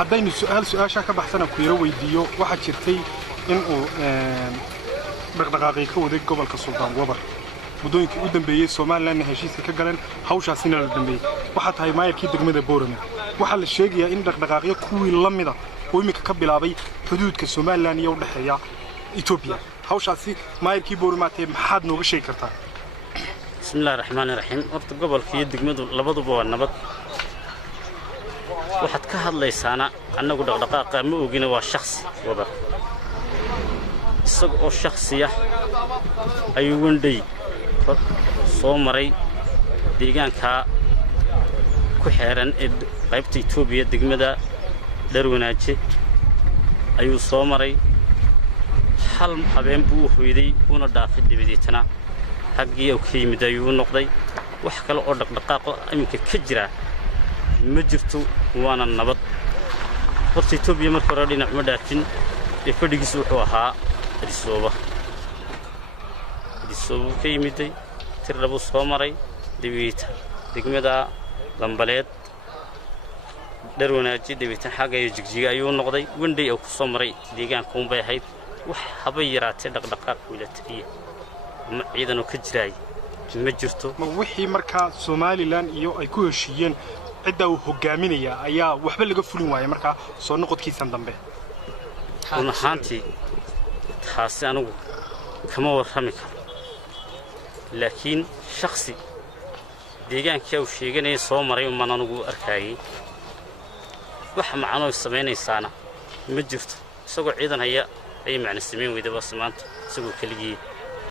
haddaynu su'aasha ka baxsana ku yaro weydiiyo waxa jirtay in uu dhaqdhaqaaqay ka waday gobolka Suldaan Wabar muddooyinkii u dambeeyay Soomaaliland heshiiska ka galeen hawshaasina la dambeeyay waxa tahay maayirkii degmada Boorama waxa la sheegayaa in dhaqdhaqaaqyo kuwii la mid ah oo imika ka bilaabay xuduudka Soomaaliland iyo u dhaxeeya Itoobiya hawshaasi maayirkii Boorama maxaad nooga sheegi kartaa bismillaahir rahmaanir rahiim horta gobolkii degmadu labaduba waa nabad waxaad ka hadlaysaana annagu dhaqdhaqaaqa ma ogina waa shakhsi Wabar isagoo shakhsiya ayuu wandhay soo maray deegaanka ku xeeran ee qaybta Itoobiya degmada Darwanaaje ayuu soo maray hal habeen buu hoyday una dhaafay dibadeetana haggii uu ka yimid ayuu noqday wax kale oo dhaqdhaqaaqo iminka ka jira ma jirto waana nabad horta Itoobiya markii hore dhinac ma dhaafin ee fadhigiisu wuxuu ahaa Adisooba ka yimiday tirlabo soo maray dibiita degmada Lambaleed Darwanaaje dibiita xagga Jigjiga ayuu noqday wandhay oo ku soo maray deegaanka uun bay ahayd wax haba yaraatay dhaqdhaqaaq wiilatiye ma ciidan oo ka jiray ma jirto ma wixii marka Soomaaliland iyo ay ku heshiiyeen cidda uu hogaaminaya ayaa waxba laga fulin waayay marka soo noqodkiisan dambe ahaantii taasi anigu kama warrami karo laakiin shakhsi deegaanka uu sheeganay soo maray uma anigu arkayay wax macno sameynaysaana ma jirto isagoo ciidan haya ay macna sameyn weydaba samaanta isagoo kaligii